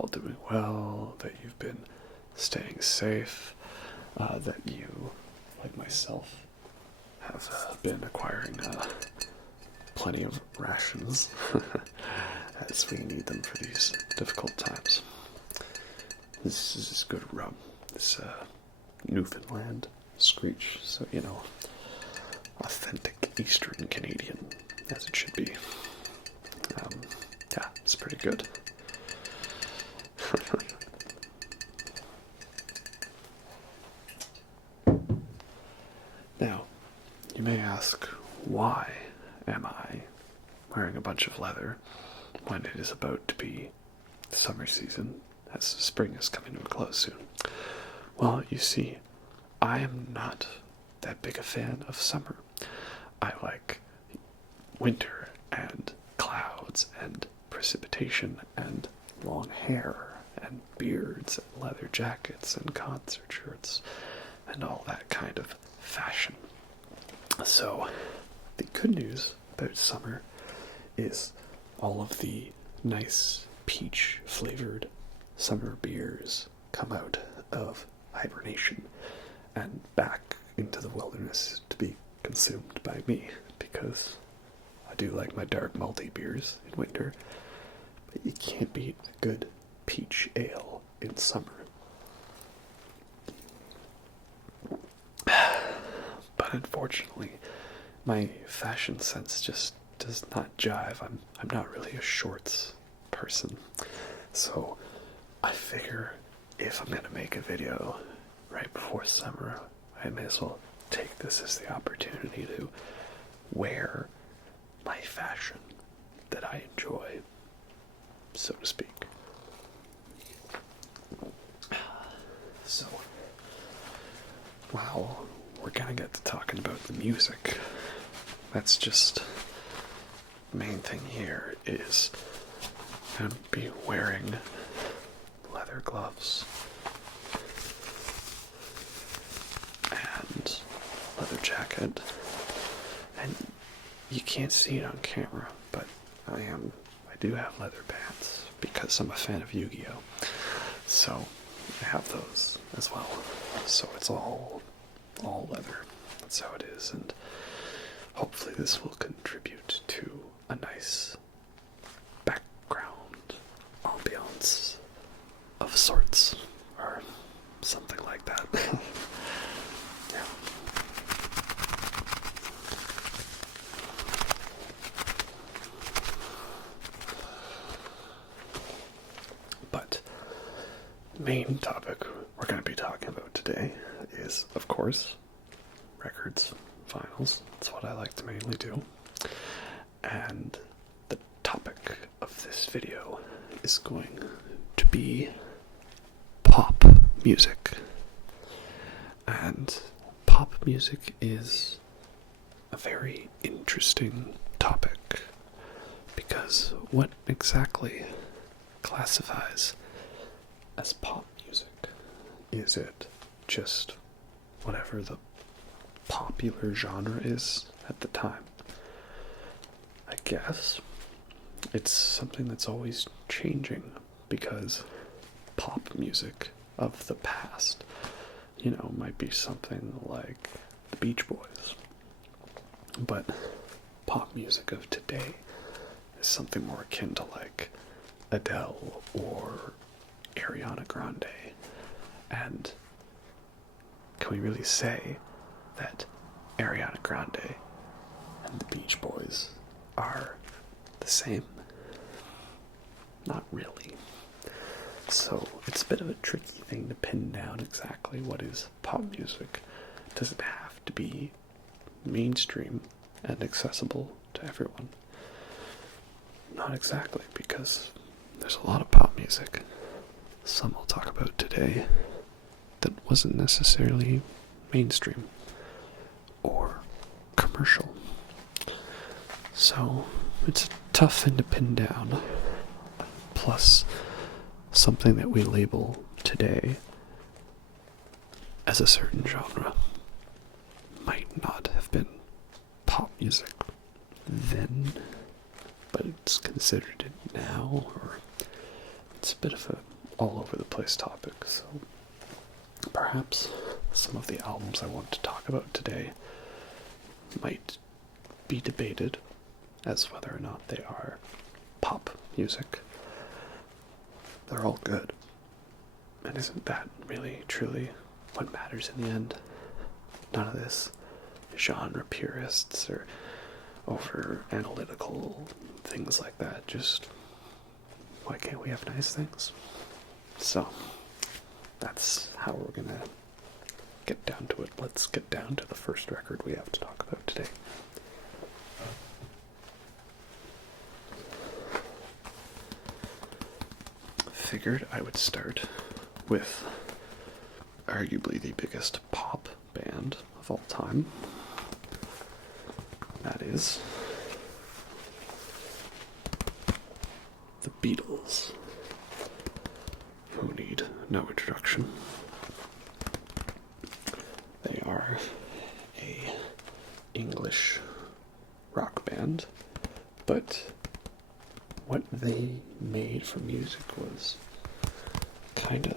all doing well, that you've been staying safe, that you, like myself, have been acquiring plenty of rations as we need them for these difficult times. This is good rum. This Newfoundland Screech, so authentic Eastern Canadian, as it should be. Yeah, it's pretty good. Now, you may ask, why am I wearing a bunch of leather when it is about to be summer season, as spring is coming to a close soon? Well, you see, I am not that big a fan of summer. I like winter and clouds and precipitation and long hair and beards and leather jackets and concert shirts and all that kind of fashion. So, the good news about summer is all of the nice peach-flavored summer beers come out of hibernation and back into the wilderness to be consumed by me, because I do like my dark malty beers in winter, but you can't beat a good peach ale in summer. But unfortunately, my fashion sense just does not jive. I'm not really a shorts person, so I figure if I'm going to make a video right before summer, I may as well take this as the opportunity to wear my fashion that I enjoy, so to speak. So, wow, we're going to get to talking about the music. That's just the main thing here is I'm going to be wearing leather gloves and leather jacket, and you can't see it on camera, but I do have leather pants because I'm a fan of Yu-Gi-Oh! So I have those as well. So it's all leather. That's how it is, and hopefully this will contribute to a nice background ambiance of sorts, or something like that. Yeah. But the main topic we're going to be talking about today is, of course, records, vinyls. That's what I like to mainly do. And the topic of this video is going to be pop music. And pop music is a very interesting topic, because what exactly classifies as pop music? Is it just whatever the popular genre is at the time? I guess it's something that's always changing, because pop music of the past, might be something like the Beach Boys. But pop music of today is something more akin to like Adele or Ariana Grande. And can we really say that Ariana Grande and the Beach Boys are the same? Not really. So it's a bit of a tricky thing to pin down exactly what is pop music. Does it have to be mainstream and accessible to everyone? Not exactly, because there's a lot of pop music, some I'll talk about today, that wasn't necessarily mainstream or commercial. So it's a tough thing to pin down. Plus, something that we label today as a certain genre might not have been pop music then, but it's considered it now, or it's a bit of a all over the place topic, so perhaps some of the albums I want to talk about today might be debated as whether or not they are pop music. They're all good. And isn't that really, truly what matters in the end? None of this genre purists or over analytical things like that. Just, why can't we have nice things? So, that's how we're gonna get down to it. Let's get down to the first record we have to talk about today. Figured I would start with arguably the biggest pop band of all time. That is the Beatles, who need no introduction. They are a English rock band, but what they made for music was kind of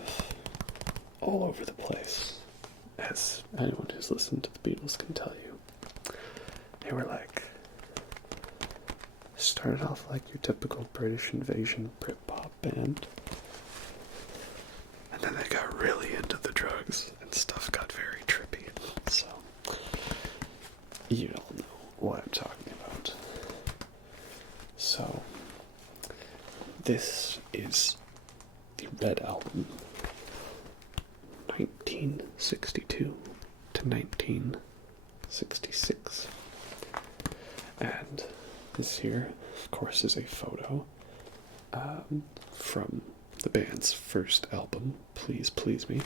all over the place, as anyone who's listened to the Beatles can tell you. They were started off like your typical British invasion Britpop band, and then they got really into the drugs, and stuff got very trippy, so you all know what I'm talking about. So, this is the Red Album, 1962 to 1966. And this here, of course, is a photo from the band's first album, Please Please Me.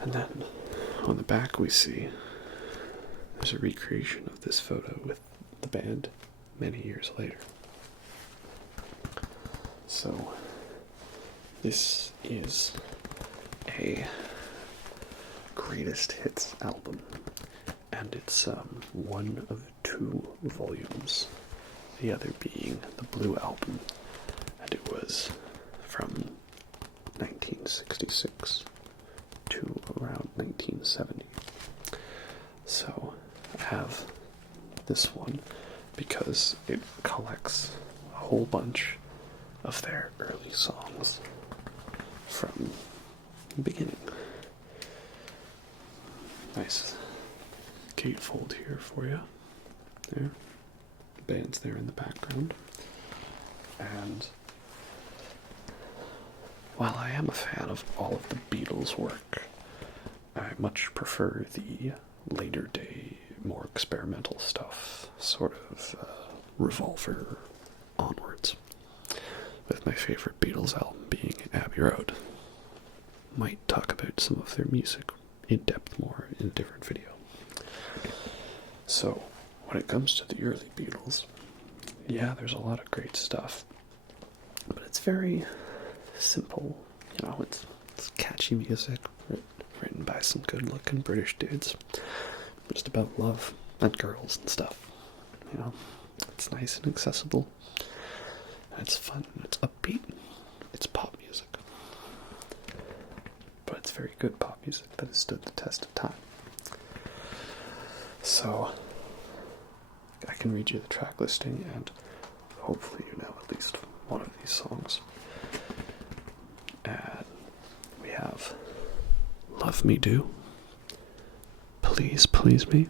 And then on the back we see there's a recreation of this photo with the band many years later. So this is a greatest hits album, and it's one of 2 volumes, the other being the Blue Album, and it was from 1966 to around 1970. So I have this one because it collects a whole bunch of their early songs from the beginning. Nice gatefold here for you. There. The band's there in the background. And while I am a fan of all of the Beatles' work, I much prefer the later day, more experimental stuff, sort of Revolver onwards, with my favorite Beatles album being Abbey Road. Might talk about some of their music in depth more in a different video. So, when it comes to the early Beatles, yeah, there's a lot of great stuff, but it's very simple. You know, it's catchy music written by some good-looking British dudes, just about love and girls and stuff. You know, it's nice and accessible, and it's fun, and it's upbeat. It's pop music, but it's very good pop music that has stood the test of time. So, I can read you the track listing, and hopefully you know at least one of these songs. And we have Love Me Do, Please Please Me,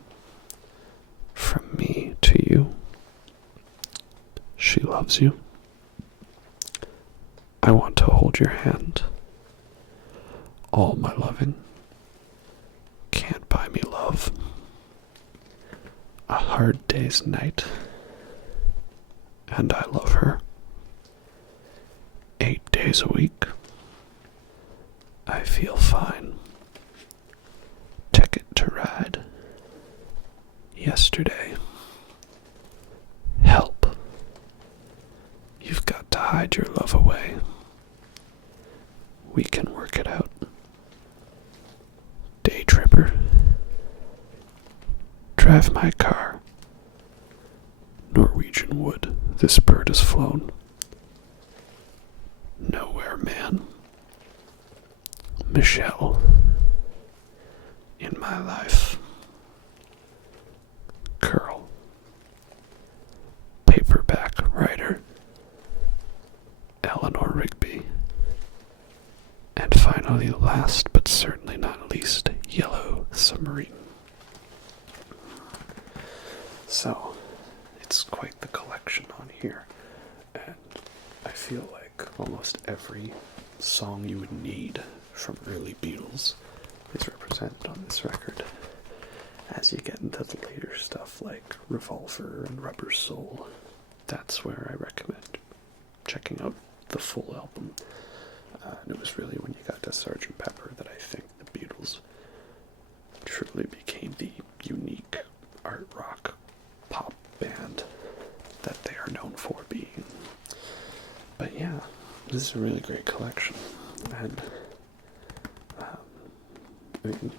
From Me to You, She Loves You, I Want to Hold Your Hand, All My Loving, Can't Buy Me Love, A Hard Day's Night, and I Love Her, 8 Days a Week, I Feel Fine, Ticket to Ride, Yesterday, Help, You've Got to Hide Your Love Away, We Can Work It Out, Day Tripper, Drive My Car, Norwegian Wood, This Bird Has Flown, Nowhere Man, Michelle, In My Life, Curl, Paperback Writer, Eleanor Rigby, and finally, last but certainly not least, Yellow Submarine. So, it's quite the collection on here, and I feel like almost every song you would need from early Beatles is represented on this record. As you get into the later stuff like Revolver and Rubber Soul, that's where I recommend checking out the full album. And it was really when you got to Sgt. Pepper that I think the Beatles truly became the unique art rock pop band that they are known for being. But yeah, this is a really great collection, and I mean,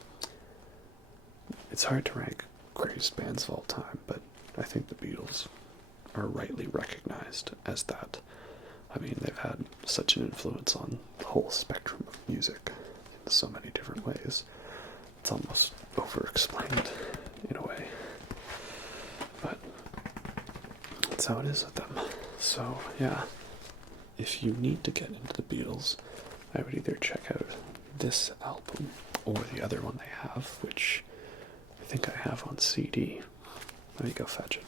it's hard to rank greatest bands of all time, but I think the Beatles are rightly recognized as that. I mean, they've had such an influence on the whole spectrum of music in so many different ways. It's almost over-explained in a way. But that's how it is with them. So, yeah, if you need to get into the Beatles, I would either check out this album or the other one they have, which I think I have on CD. Let me go fetch it.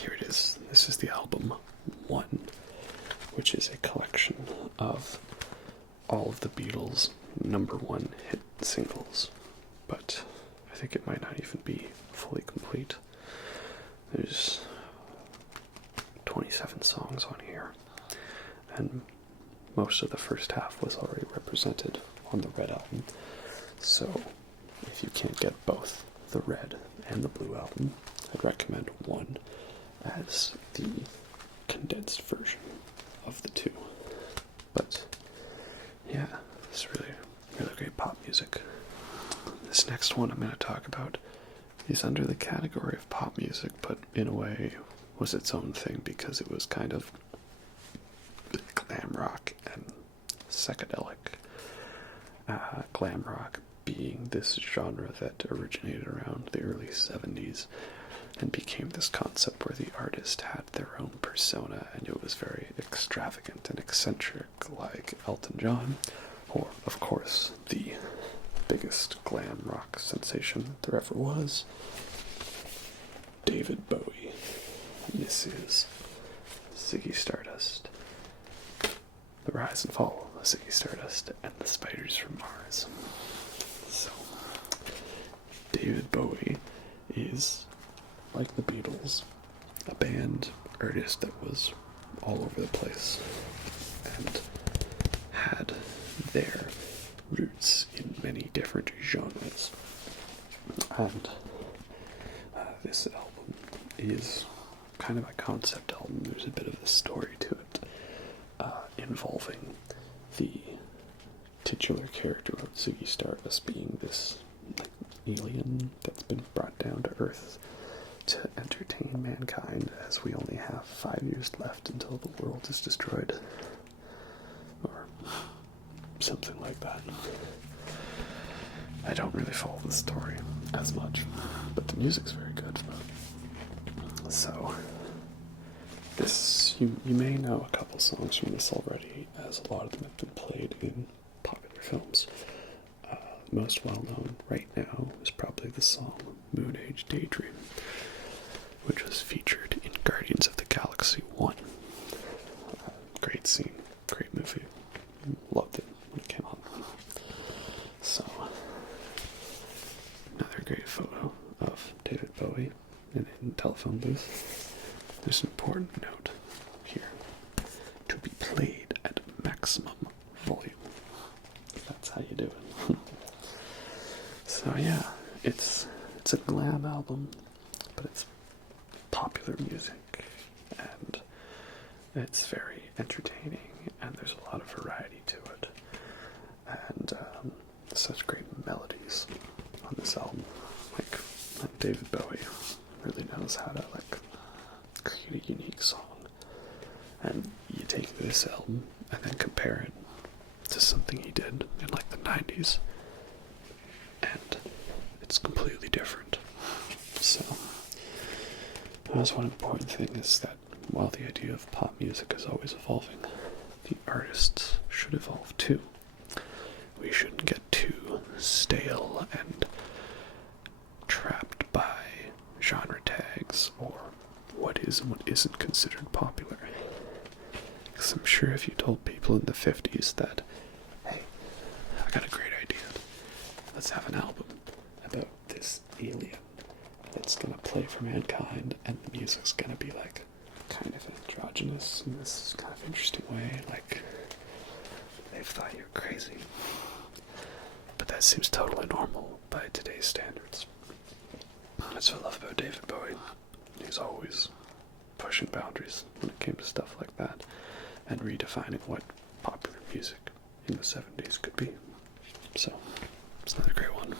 Here it is. This is the album 1, which is a collection of all of the Beatles' #1 hit singles, but I think it might not even be fully complete. There's 27 songs on here, and most of the first half was already represented on the Red album, so if you can't get both the Red and the Blue album, I'd recommend one as the condensed version of the two. But yeah, it's really, really great pop music. This next one I'm going to talk about is under the category of pop music, but in a way was its own thing because it was kind of glam rock and psychedelic. Glam rock being this genre that originated around the early 70s and became this concept where the artist had their own persona, and it was very extravagant and eccentric, like Elton John, or, of course, the biggest glam rock sensation there ever was, David Bowie. This is Ziggy Stardust, the rise and fall of Ziggy Stardust, and the Spiders from Mars. So, David Bowie is, like the Beatles, a band artist that was all over the place and had their roots in many different genres. And this album is kind of a concept album. There's a bit of a story to it, involving the titular character of Ziggy Stardust being this alien that's been brought down to Earth to entertain mankind, as we only have 5 years left until the world is destroyed, or something like that. I don't really follow the story as much, but the music's very good. So, this, you may know a couple songs from this already, as a lot of them have been played in popular films. Most well-known right now is probably the song Moon Age Daydream, which was featured in Guardians of the Galaxy 1. Great scene, great movie. Loved it when it came out. So, another great photo of David Bowie in a telephone booth. There's an important note here. To be played at maximum volume. That's how you do it. So yeah, it's a glam album, but it's popular music, and it's very entertaining, and there's a lot of variety to it, and such great melodies on this album. Like David Bowie really knows how to create a unique song, and you take this album and then compare it to something he did in like the 90s, and it's completely different. So that's one important thing, is that while the idea of pop music is always evolving, the artists should evolve too. We shouldn't get too stale and trapped by genre tags or what is and what isn't considered popular. Because I'm sure if you told people in the 50s that, hey, I got a great idea, let's have an album about this alien that's gonna play for mankind, and the music's gonna be like kind of androgynous in this kind of interesting way, like, they've thought you're crazy. But that seems totally normal by today's standards. That's what I love about David Bowie. He's always pushing boundaries when it came to stuff like that, and redefining what popular music in the 70s could be. So, it's another great one.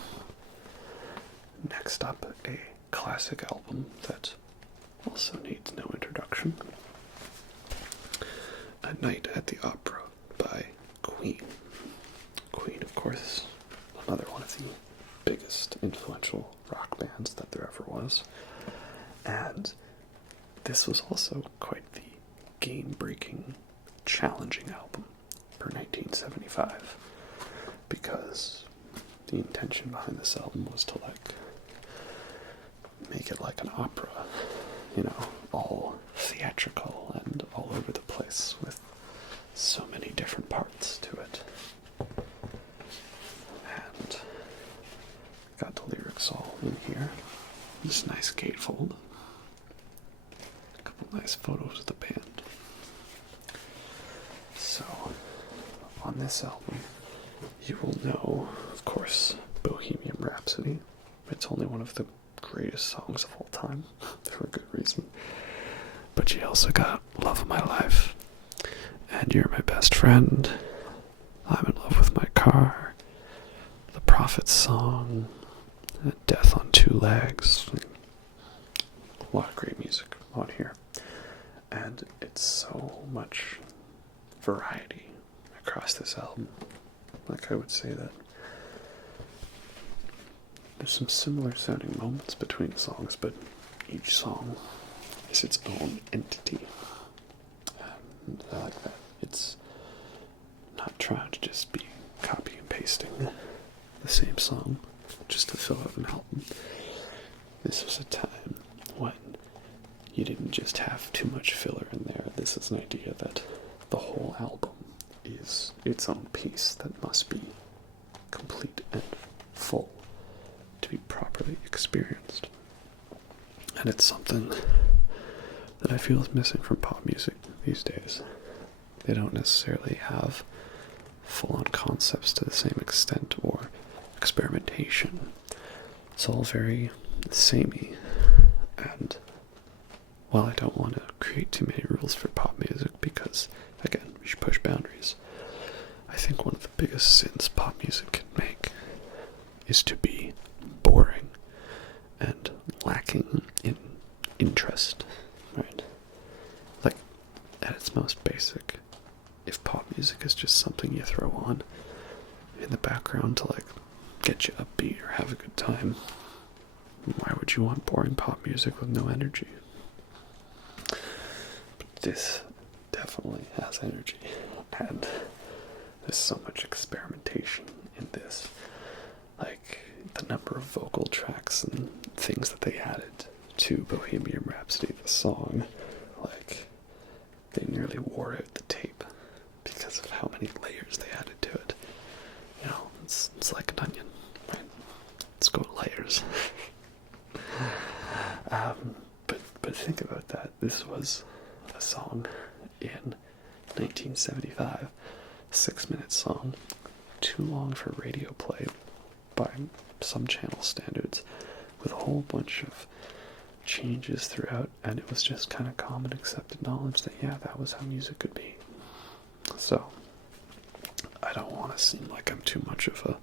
Next up, a classic album that also needs no introduction. A Night at the Opera by Queen. Queen, of course, another one of the biggest influential rock bands that there ever was. And this was also quite the game-breaking, challenging album for 1975, because the intention behind this album was to make it like an opera, all theatrical and all over the place with so many different parts to it. And got the lyrics all in here. This nice gatefold. A couple nice photos of the band. So, on this album, you will know, of course, Bohemian Rhapsody. It's only one of the greatest songs of all time, for a good reason. But you also got Love of My Life, and You're My Best Friend, I'm in Love with My Car, The Prophet's Song, Death on Two Legs. A lot of great music on here. And it's so much variety across this album. I would say that there's some similar sounding moments between songs, but each song is its own entity. And I like that. It's not trying to just be copy and pasting the same song just to fill out an album. This was a time when you didn't just have too much filler in there. This is an idea that the whole album is its own piece that must be complete and full to be properly experienced. And it's something that I feel is missing from pop music these days. They don't necessarily have full-on concepts to the same extent, or experimentation. It's all very samey. And while I don't want to create too many rules for pop music, because, again, we should push boundaries, I think one of the biggest sins pop music can make is to be boring and lacking in interest, right? Like, at its most basic, if pop music is just something you throw on in the background to, get you upbeat or have a good time, why would you want boring pop music with no energy? But this definitely has energy, and there's so much experimentation in this. The number of vocal tracks and things that they added to Bohemian Rhapsody, the song, they nearly wore out the tape because of how many layers they added to it. It's like an onion, right? Let's go layers. But think about that. This was a song in 1975, 6-minute song, too long for radio play by some channel standards, with a whole bunch of changes throughout, and it was just kind of common accepted knowledge that, that was how music could be. So, I don't want to seem like I'm too much of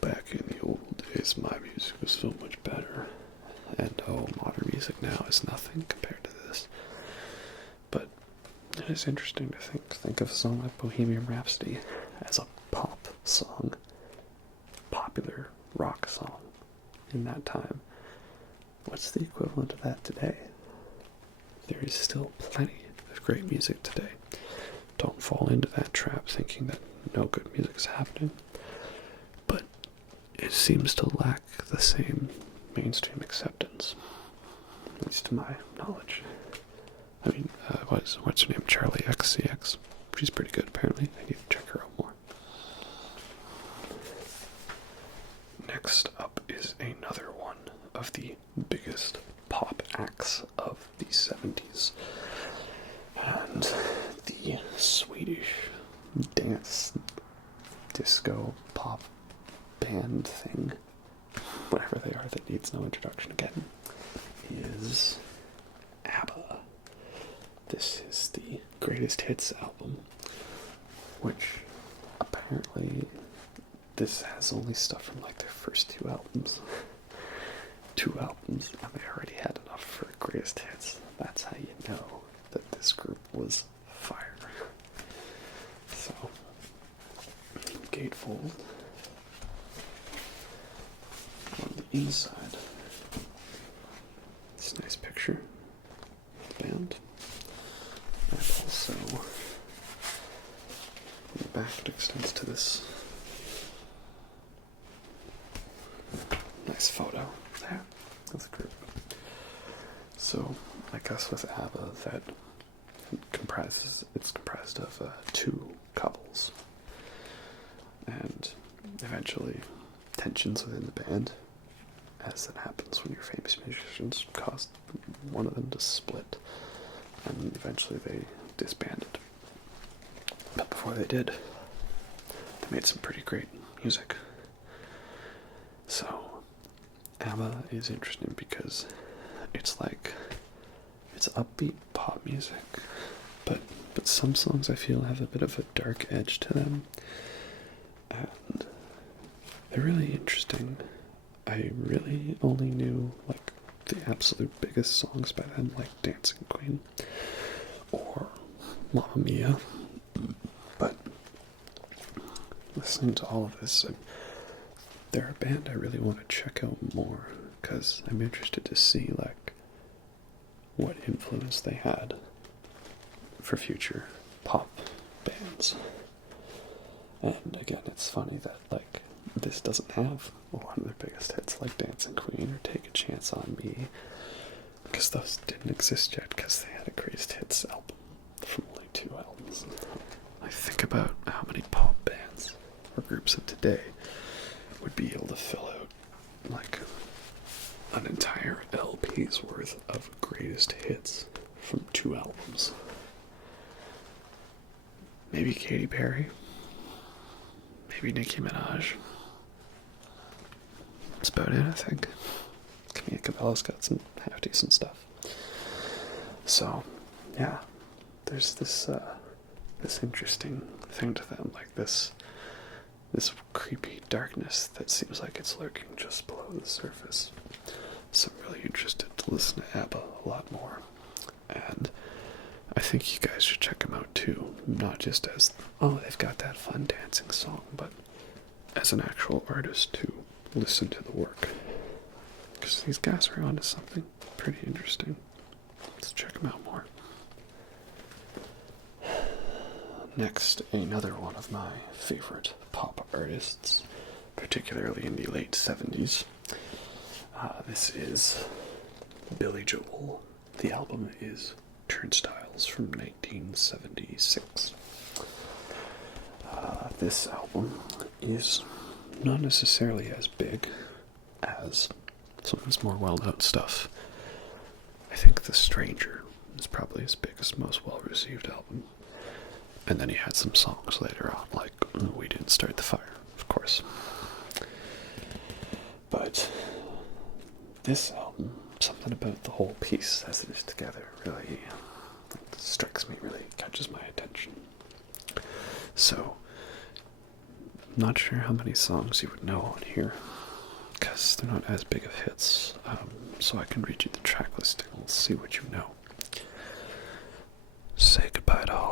back in the old days my music was so much better, and modern music now is nothing compared to this. But it is interesting to think of a song like Bohemian Rhapsody as a pop song, popular rock song in that time. What's the equivalent of that today? There is still plenty of great music today. Don't fall into that trap thinking that no good music is happening. But it seems to lack the same mainstream acceptance, at least to my knowledge. I mean, what's her name? Charlie XCX. She's pretty good, apparently. I need to check her out more. Next up is another one of the biggest pop acts of the 70s. And the Swedish dance disco pop band thing, whatever they are, that needs no introduction again, is ABBA. This is the Greatest Hits album, which apparently this has only stuff from like their first two albums. Two albums, and they already had enough for Greatest Hits. That's how you know that this group was fire. So, gatefold. On the inside, this nice picture of the band. And also, the back extends to this nice photo there of the group. So, I guess with ABBA, that it's comprised of two couples, and eventually tensions within the band, as that happens when your famous musicians, caused one of them to split, and eventually they disbanded. But before they did, they made some pretty great music. So ABBA is interesting because it's upbeat pop music, but some songs I feel have a bit of a dark edge to them, and they're really interesting. I really only knew like the absolute biggest songs by them, like Dancing Queen or Mamma Mia, but listening to all of this, they're a band I really want to check out more, because I'm interested to see like what influence they had for future pop bands. And again, it's funny that like this doesn't have one of their biggest hits like Dancing Queen or Take a Chance on Me, because those didn't exist yet, because they had a Greatest Hits album from only two albums. I think about how many pop bands or groups of today would be able to fill out like an entire LP's worth of greatest hits from two albums. Maybe Katy Perry, maybe Nicki Minaj. That's about it, I think. Camila Cabello's got some half decent stuff. So, yeah, there's this interesting thing to them, like this creepy darkness that seems like it's lurking just below the surface. So I'm really interested to listen to ABBA a lot more, and I think you guys should check them out too, not just as, oh, they've got that fun dancing song, but as an actual artist to listen to the work, because these guys are onto something pretty interesting. Let's check them out more. Next, another one of my favorite pop artists, particularly in the late 70s. This is Billy Joel. The album is Turnstiles from 1976. This album is not necessarily as big as some of his more well-known stuff. I think The Stranger is probably his biggest, most well-received album. And then he had some songs later on, like We Didn't Start the Fire, of course. But this album, something about the whole piece as it is together really strikes me, really catches my attention. So, I'm not sure how many songs you would know on here, because they're not as big of hits, so I can read you the track listing and we'll see what you know. Say Goodbye to Hollywood.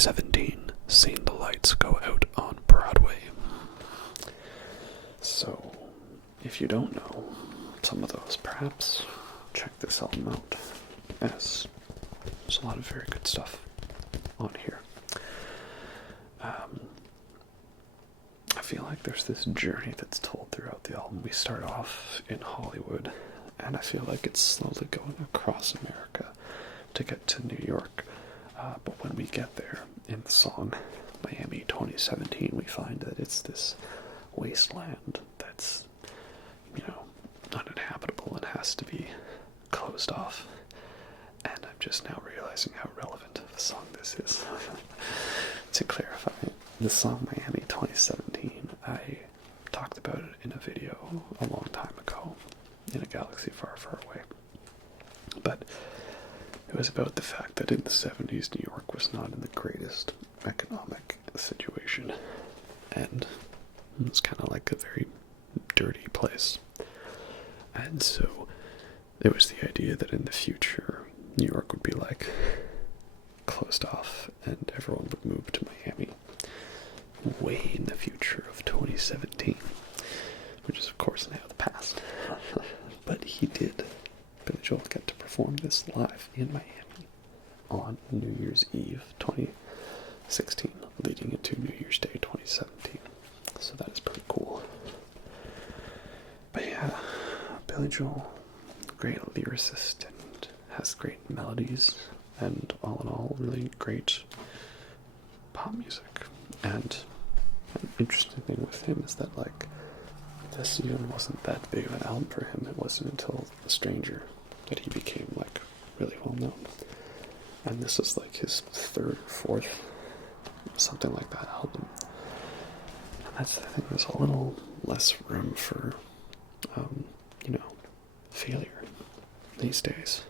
2017 seen the lights go out on Broadway. So, if you don't know some of those, perhaps check this album out, as there's a lot of very good stuff on here. I feel like there's this journey that's told throughout the album. We start off in Hollywood, and I feel like it's slowly going across America to get to New York. But when we get there, in the song Miami 2017, we find that it's this wasteland that's, uninhabitable and has to be closed off. And I'm just now realizing how relevant of a song this is. To clarify, the song Miami 2017, I talked about it in a video a long time ago, in a galaxy far, far away. But it was about the fact that in the 70s, New York was not in the greatest economic situation. And it's kind of like a very dirty place. And so there was the idea that in the future, New York would be like closed off and everyone would move to Miami. Way in the future of 2017, which is of course now the past. But Billy Joel got to perform this live in Miami on New Year's Eve 2016, leading into New Year's Day 2017. So that is pretty cool. But yeah, Billy Joel, great lyricist and has great melodies, and all in all, really great pop music. And an interesting thing with him is that, this even wasn't that big of an album for him. It wasn't until A Stranger that he became, really well known. And this is, his third or fourth, something like that, album. And I think there's a little less room for, failure these days.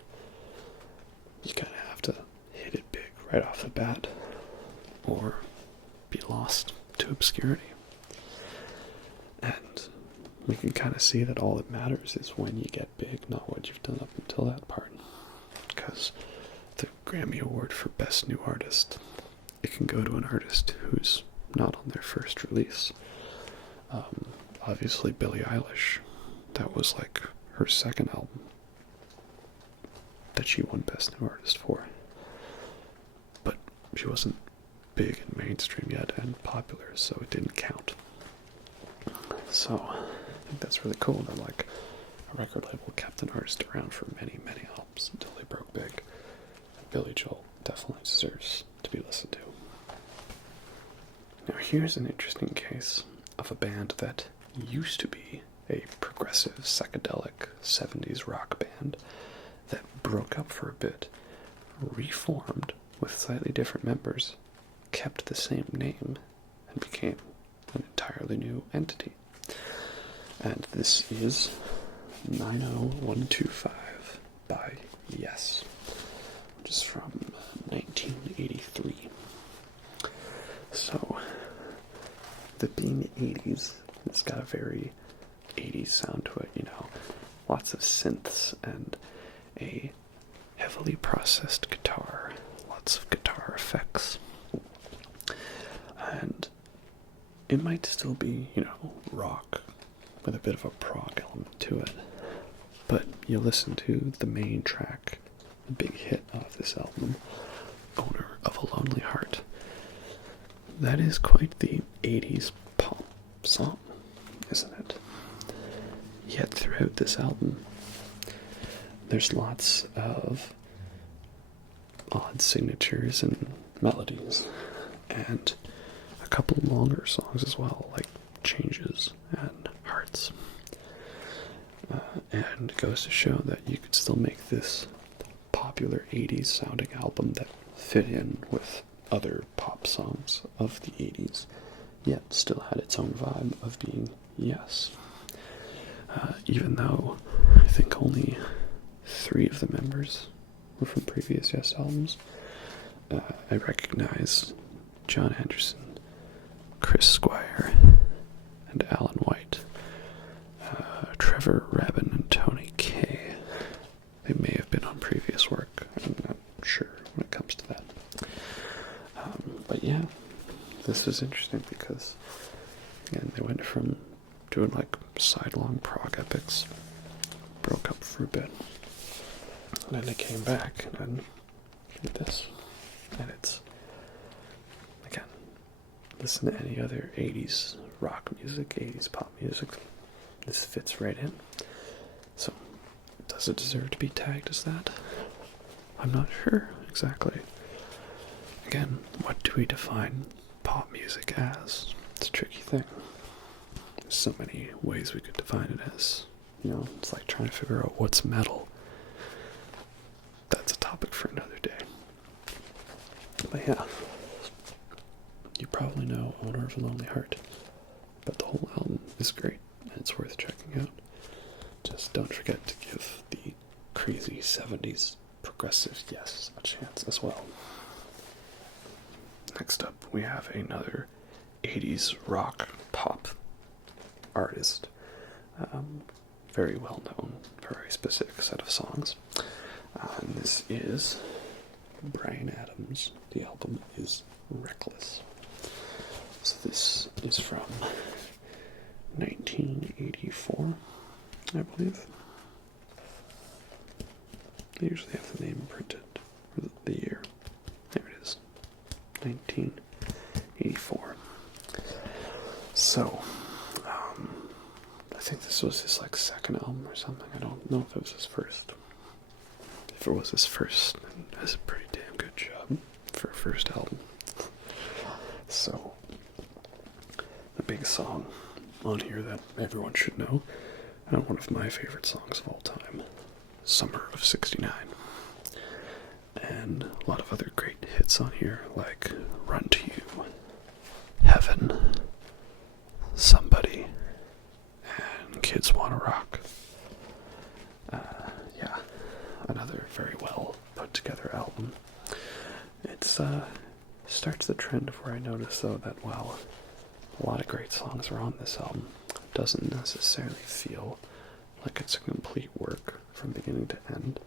You kind of have to hit it big right off the bat, or be lost to obscurity. And we can kind of see that all that matters is when you get big, not what you've done up until that part. Because the Grammy Award for Best New Artist, it can go to an artist who's not on their first release. Obviously Billie Eilish, that was her second album that she won Best New Artist for. But she wasn't big and mainstream yet and popular, so it didn't count. So I think that's really cool that a record label kept an artist around for many, many albums until they broke big. And Billy Joel definitely deserves to be listened to. Now here's an interesting case of a band that used to be a progressive psychedelic 70s rock band that broke up for a bit, reformed with slightly different members, kept the same name, and became an entirely new entity. And this is 90125 by Yes, which is from 1983. So, the being 80s, it's got a very 80s sound to it, lots of synths and a heavily processed guitar, lots of guitar effects. And it might still be, rock with a bit of a prog element to it. But you listen to the main track, the big hit of this album, Owner of a Lonely Heart. That is quite the 80s pop song, isn't it? Yet throughout this album, there's lots of odd signatures and melodies, and a couple longer songs as well, like Changes and Hearts. And it goes to show that you could still make this popular 80s sounding album that fit in with other pop songs of the 80s, yet still had its own vibe of being Yes. Even though I think only 3 of the members were from previous Yes albums, I recognize John Anderson, Chris Squire, and Alan White, Trevor Rabin, and Tony Kaye. They may have been on previous work. I'm not sure when it comes to that. this was interesting because, again, they went from doing like sidelong prog epics, broke up for a bit, and then they came back and did this. And it's, again, listen to any other 80s rock music, 80s pop music, this fits right in. So, does it deserve to be tagged as that? I'm not sure exactly. Again, what do we define pop music as? It's a tricky thing. There's so many ways we could define it as. You know, it's like trying to figure out what's metal. That's a topic for another day. But yeah, you probably know Owner of a Lonely Heart, but the whole album is great, and it's worth checking out. Just don't forget to give the crazy 70s progressive yes a chance as well. Next up, we have another 80s rock pop artist. Very well known for a very specific set of songs. And this is Bryan Adams. The album is Reckless. So this is from 1984, I believe. They usually have the name printed for the year. There it is. 1984. So, I think this was his like second album or something. I don't know if it was his first. If it was his first, then that's a pretty damn good job for a first album. So, the big song on here that everyone should know, and one of my favorite songs of all time, Summer of '69. And a lot of other great hits on here, like Run to You, Heaven, Somebody, and Kids Wanna Rock. Yeah, another very well put together album. It's starts the trend of where I notice though that while a lot of great songs are on this album, it doesn't necessarily feel like it's a complete work from beginning to end,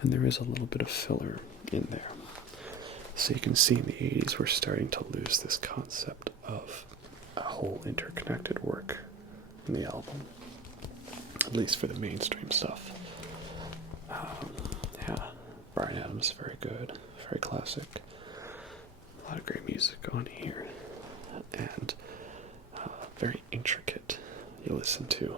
and there is a little bit of filler in there. So you can see in the 80s we're starting to lose this concept of a whole interconnected work in the album, at least for the mainstream stuff. Yeah, Bryan Adams, very good, very classic. A lot of great music on here, and very intricate. You listen to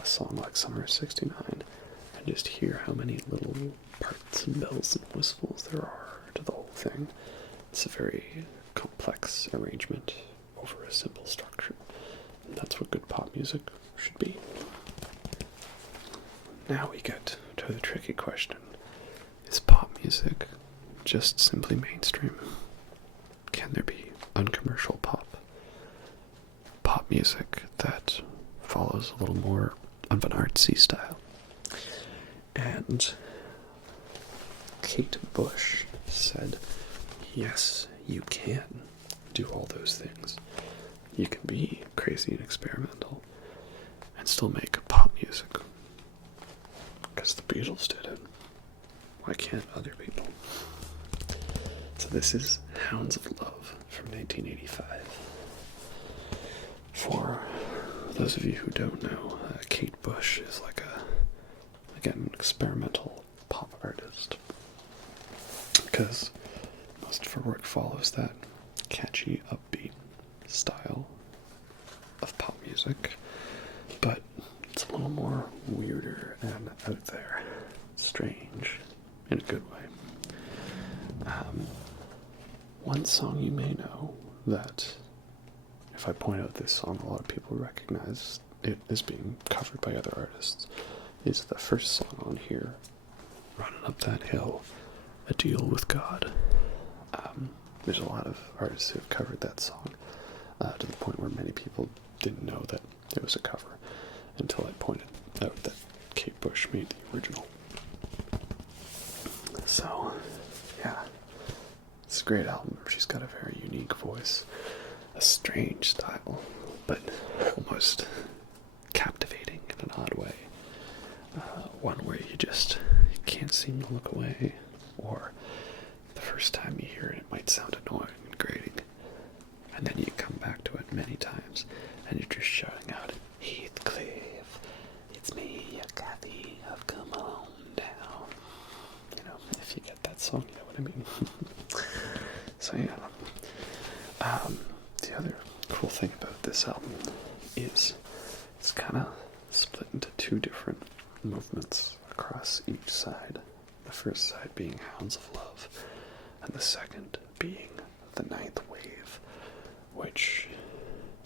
a song like Summer of '69 and just hear how many little parts and bells and whistles there are to the whole thing. It's a very complex arrangement over a simple structure, and that's what good pop music should be. Now we get to the tricky question. Is pop music just simply mainstream? Can there be uncommercial pop? Pop music that follows a little more of an artsy style. And Kate Bush said, yes, you can do all those things. You can be crazy and experimental and still make pop music. Because the Beatles did it. Why can't other people? So this is Hounds of Love from 1985. For those of you who don't know, Kate Bush is like an experimental pop artist. Because most of her work follows that catchy, upbeat style of pop music. But it's a little more weirder and out there. Strange, in a good way. One song you may know that, if I point out this song, a lot of people recognize it as being covered by other artists, is the first song on here, Running Up That Hill, A Deal with God. There's a lot of artists who have covered that song, to the point where many people didn't know that it was a cover, until I pointed out that Kate Bush made the original. So, yeah, it's a great album. She's got a very unique voice, a strange style, but almost captivating in an odd way. One where you just can't seem to look away, or the first time you hear it, it might sound annoying and grating, and then you come back to it many times, and you're just shouting out, Heathcliff, it's me, your Kathy, I've come on down. You know, if you get that song, you know what I mean. So yeah, the other cool thing about this album is it's kind of split into two different movements across each side. The first side being Hounds of Love, and the second being the Ninth Wave, which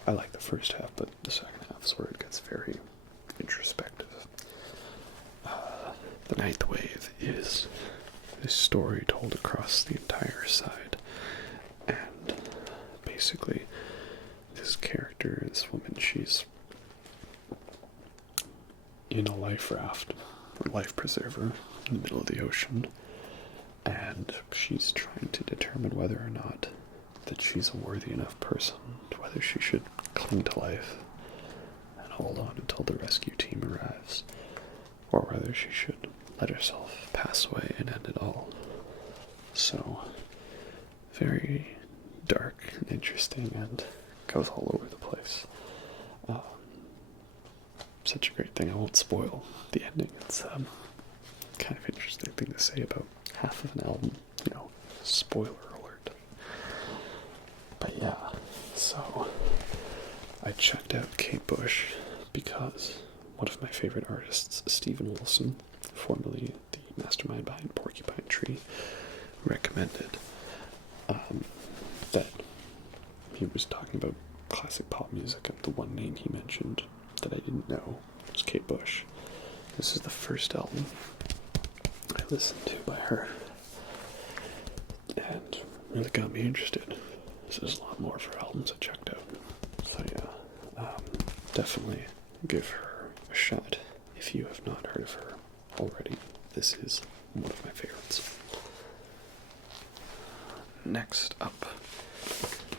I like the first half, but the second half is where it gets very introspective. The Ninth Wave is a story told across the entire side, and basically this character, this woman, she's in a life raft, or life preserver, in the middle of the ocean, and she's trying to determine whether or not that she's a worthy enough person, whether she should cling to life and hold on until the rescue team arrives, or whether she should let herself pass away and end it all. So, very dark and interesting, and goes all over the place. Such a great thing. I won't spoil the ending. It's kind of interesting thing to say about half of an album, you know, spoiler alert. But yeah, so I checked out Kate Bush because one of my favorite artists, Steven Wilson, formerly the mastermind behind Porcupine Tree, recommended that he was talking about classic pop music, and the one name he mentioned that I didn't know was Kate Bush. This is the first album I listened to by her, and really got me interested. This is a lot more of her albums I checked out. So yeah, definitely give her a shot if you have not heard of her already. This is one of my favorites. Next up,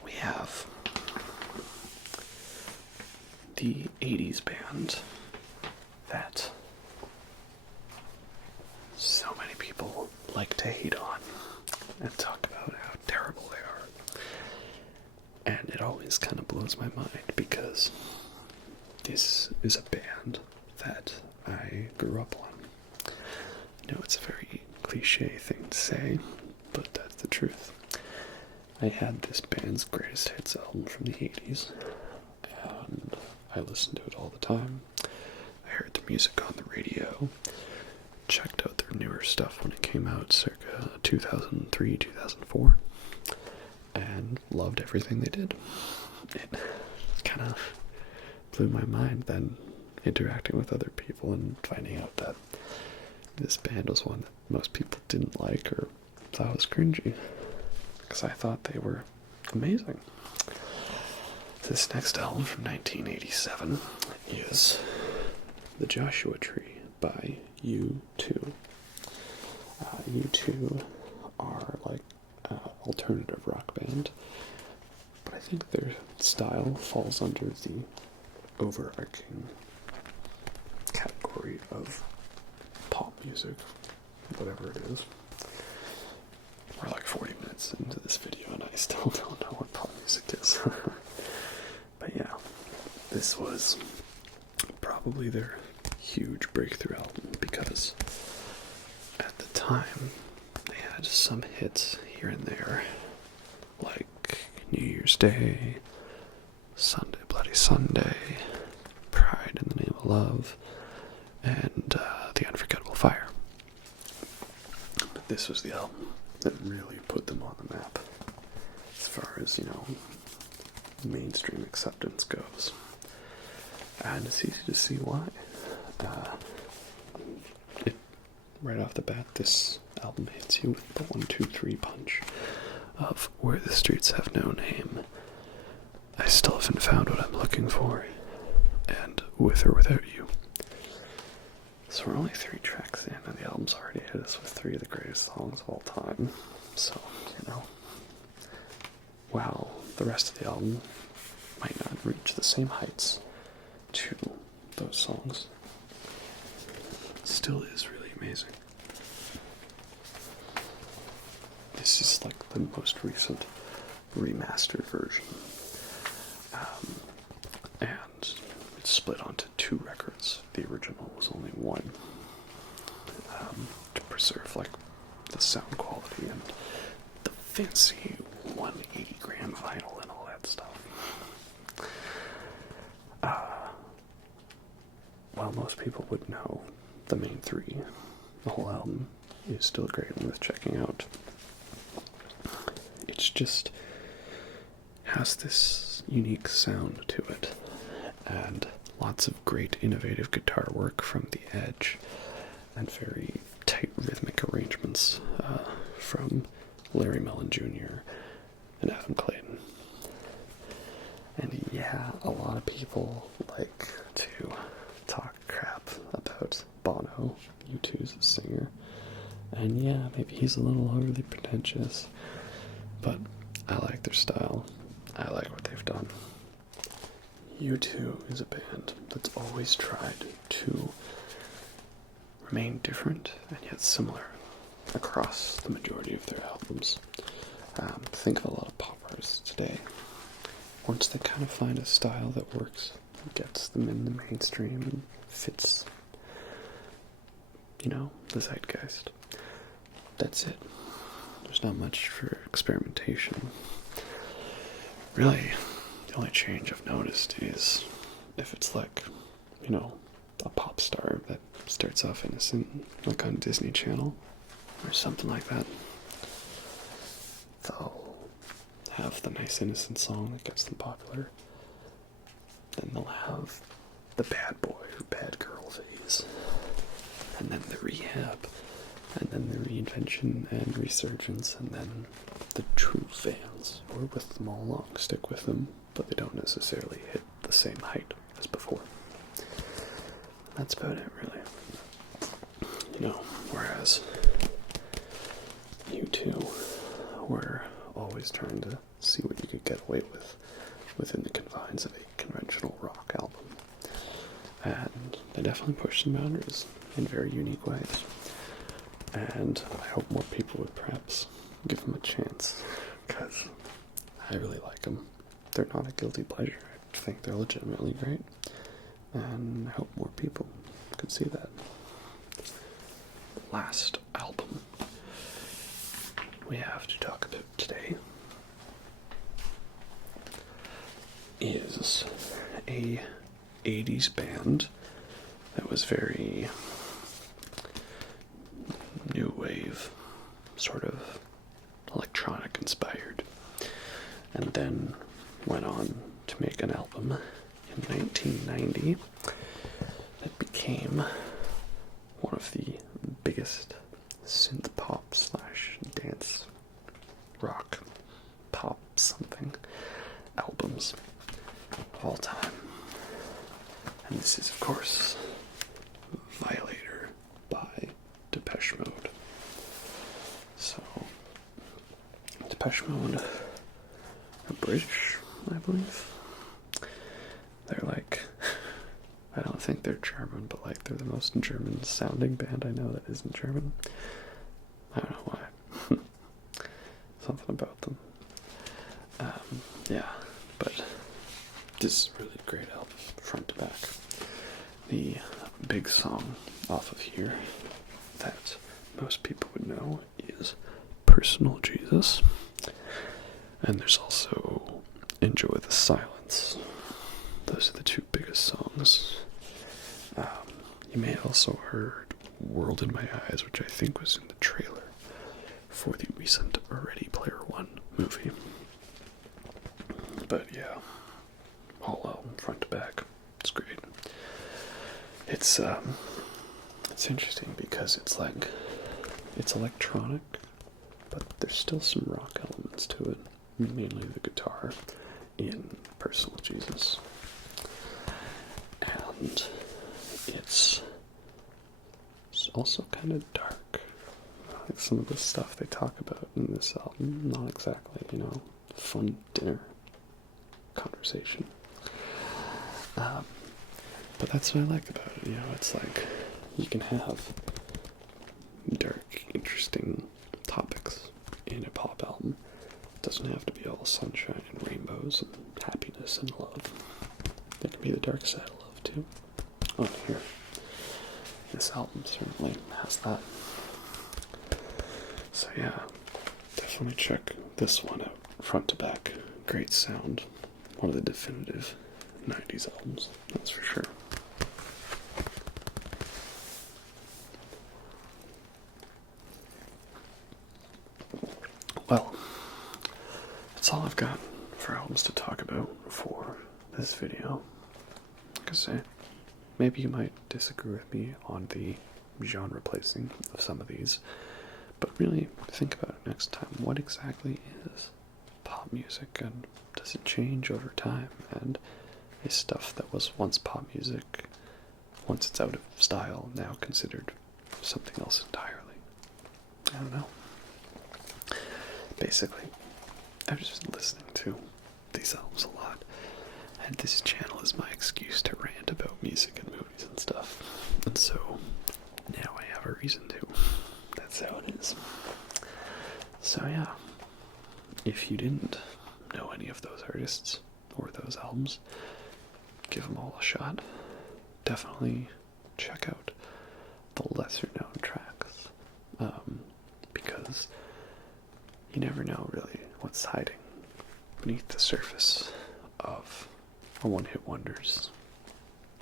we have the 80s band that so many people like to hate on and talk about how terrible they are. And it always kind of blows my mind because this is a band that I grew up on. I know it's a very cliche thing to say, but that's the truth. I had this band's greatest hits album from the 80s, and I listened to it all the time. I heard the music on the radio, checked out their newer stuff when it came out circa 2003, 2004, and loved everything they did. It kind of blew my mind then, interacting with other people and finding out that this band was one that most people didn't like or thought was cringy, because I thought they were amazing. This next album from 1987 is The Joshua Tree by U2. U2 are like an alternative rock band, but I think their style falls under the overarching category of pop music, whatever it is. We're like 40 minutes into this video and I still don't know what pop music is. But yeah, this was probably their huge breakthrough album because at the time they had some hits here and there, like New Year's Day, Sunday Bloody Sunday, Pride in the Name of Love, and The Unforgettable Fire. But this was the album that really put them on the map as far as, you know, mainstream acceptance goes. And it's easy to see why. Right off the bat, this album hits you with the 1, 2, 3 punch of Where the Streets Have No Name, I Still Haven't Found What I'm Looking For, and With or Without You. So we're only 3 tracks in, and the album's already hit us with 3 of the greatest songs of all time. So, you know, while the rest of the album might not reach the same heights to those songs, it still is really amazing. This is like the most recent remastered version split onto 2 records. The original was only 1, to preserve like the sound quality and the fancy 180-gram vinyl and all that stuff. While most people would know the main 3, the whole album is still great and worth checking out. It's just has this unique sound to it, and lots of great innovative guitar work from The Edge, and very tight rhythmic arrangements from Larry Mullen Jr. and Adam Clayton. And yeah, a lot of people like to talk crap about Bono, U2's singer. And yeah, maybe he's a little overly pretentious, but I like their style. I like what they've done. U2 is a band that's always tried to remain different and yet similar across the majority of their albums. Think of a lot of pop artists today. Once they kind of find a style that works, gets them in the mainstream and fits, the zeitgeist, that's it. There's not much for experimentation. Really, the only change I've noticed is if it's like, a pop star that starts off innocent, like on Disney Channel, or something like that. They'll have the nice innocent song that gets them popular. Then they'll have the bad boy or bad girl phase. And then the rehab. And then the reinvention and resurgence. And then the true fans who are with them all along stick with them, but they don't necessarily hit the same height as before. That's about it, really. Whereas U2 were always trying to see what you could get away with within the confines of a conventional rock album. And they definitely pushed some boundaries in very unique ways. And I hope more people would perhaps give them a chance, because I really like them. They're not a guilty pleasure. I think they're legitimately great. And I hope more people could see that. Last album we have to talk about today is a 80s band that was very new wave, sort of electronic inspired, and then went on to make an album in 1990 that became one of the biggest synth pop / dance rock pop something albums of all time. And this is, of course, Violator by Depeche Mode. So, Depeche Mode are British, I believe. They're like, I don't think they're German, but like they're the most German sounding band I know that isn't German. I don't know why. Something about them. Yeah, but this is a really great album, front to back. The big song off of here that most people would know is Personal Jesus. And there's also Enjoy the Silence. Those are the 2 biggest songs. You may have also heard World in My Eyes, which I think was in the trailer for the recent Ready Player One movie. But yeah, whole album, front to back, it's great. It's interesting because it's electronic, but there's still some rock elements to it, mainly the guitar in Personal Jesus. And it's also kind of dark. Like some of the stuff they talk about in this album, not exactly, fun dinner conversation. But that's what I like about it, it's like you can have dark, interesting topics in a pop album. It doesn't have to be all sunshine and rainbows and happiness and love. There can be the dark side of love too. Oh, here. This album certainly has that. So yeah, definitely check this one out, front to back. Great sound. One of the definitive 90s albums, that's for sure. Well, that's all I've got for albums to talk about for this video. Like I say, maybe you might disagree with me on the genre placing of some of these, but really think about it next time. What exactly is pop music, and does it change over time? And is stuff that was once pop music, once it's out of style, now considered something else entirely? I don't know. Basically, I've just been listening to these albums a lot, and this channel is my excuse to rant about music and movies and stuff. And so, now I have a reason to. That's how it is. So yeah, if you didn't know any of those artists or those albums, give them all a shot. Definitely check out the lesser known tracks, because you never know really what's hiding beneath the surface of a one-hit wonders.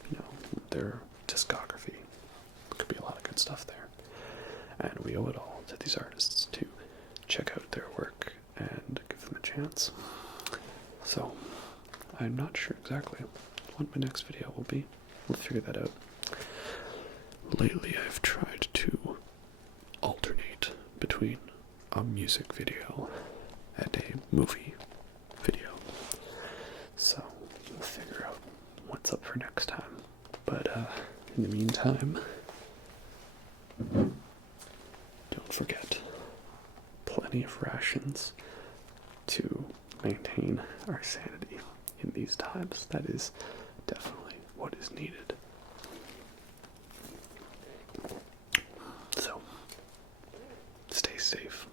You know, their discography. Could be a lot of good stuff there. And we owe it all to these artists to check out their work and give them a chance. So, I'm not sure exactly what my next video will be. We'll figure that out. Lately, I've tried to alternate between a music video and a movie video. So, we'll figure out what's up for next time. But, in the meantime, don't forget, plenty of rations to maintain our sanity in these times. That is definitely what is needed. So, stay safe,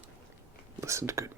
listen to good